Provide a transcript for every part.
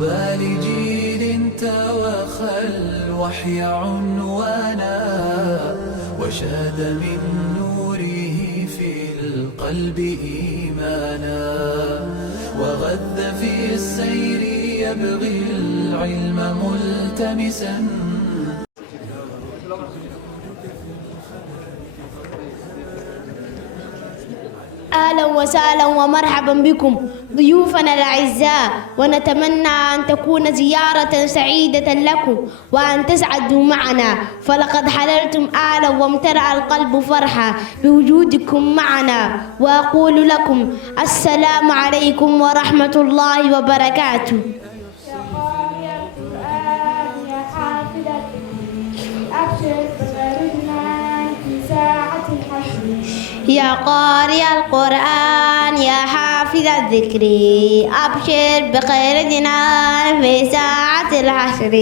طوبى لجيل توخى الوحي عنوانا وشاد من نوره في القلب إيمانا وغذ في السير يبغي العلم ملتمسا. أهلا وسهلا ومرحبا بكم ضيوفنا الأعزاء، ونتمنى أن تكون زيارة سعيدة لكم وأن تسعدوا معنا، فلقد حللتم أهلا وامتلأ القلب فرحا بوجودكم معنا. وأقول لكم السلام عليكم ورحمة الله وبركاته. يا قارئ القرآن يا حافظ الذكر أبشر بخير جنان في ساعة الحشر.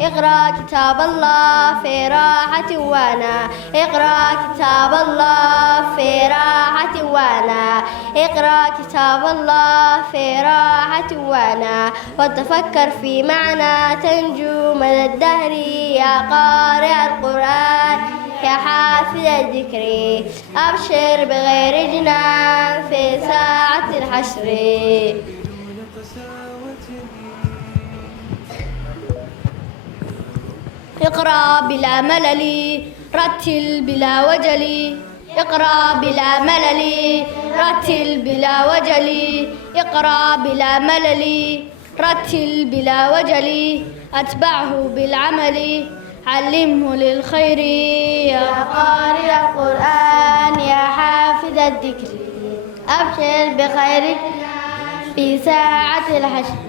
اقرأ كتاب الله في راحة وانا، اقرأ كتاب الله في راحة وانا، اقرأ كتاب الله في راحة وانا، وتفكر في معنى تنجو من الدهر. يا قارئ القرآن يا حافظ الذكر أبشر بغير جنان في ساعة الحشر. اقرأ بلا ملل رتل بلا وجل، اقرأ بلا ملل رتل بلا وجل، اقرأ بلا ملل رتل بلا وجل، أتبعه بالعمل علمه للخير. يا قارئ القرآن يا حافظ الذكر أبشر بخير في ساعة الحشر.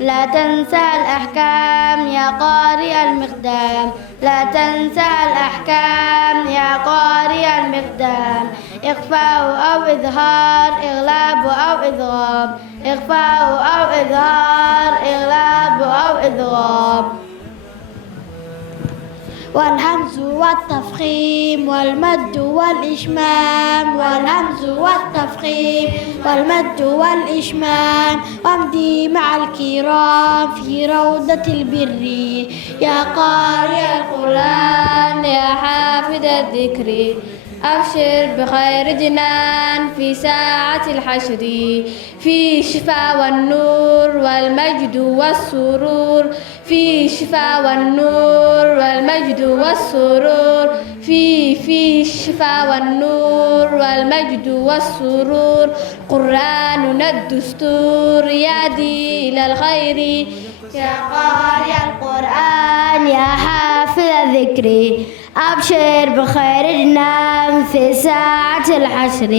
لا تنسى الأحكام يا قارئ المقدام، لا تنسى الأحكام يا قارئ المقدام، إخفاء أو إظهار إغلاب أو إدغام، إخفاء أو إظهار إغلاب أو إدغام. والهمز والتفخيم والمد والإشمام، والهمز والتفخيم والمد والإشمام، وامضي مع الكرام في روضة البر. يا قارئ القرآن يا حافظ الذكر أبشر بخير جنان في ساعة الحشر. في شفاء والنور والمجد والسرور، في شفاء والنور والمجد والسرور، في شفاء والنور والمجد والسرور. قرآننا الدستور يهدي إلى الخير. يا قارئ القرآن يا حافظ الذكر أبشر بخير جنان في ساعة الحشر.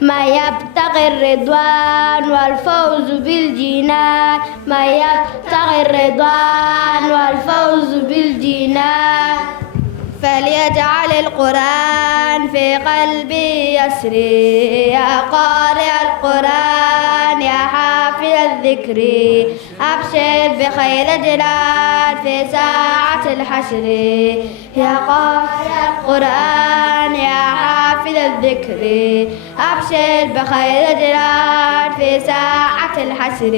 ما يبتغي الرضوان والفوز بالجنان، ما يبتغي الرضوان والفوز بالجنان، فليجعل القرآن في قلبي يسري. يا قارئ القرآن يا حافظ الذكر أبشر بخير جنان في ساعة الحشر. يا قارئ القرآن يا حافظ الذكر أبشر بخير جنان في ساعة الحشر،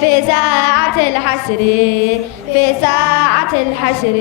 في ساعة الحشر، في ساعة الحشر.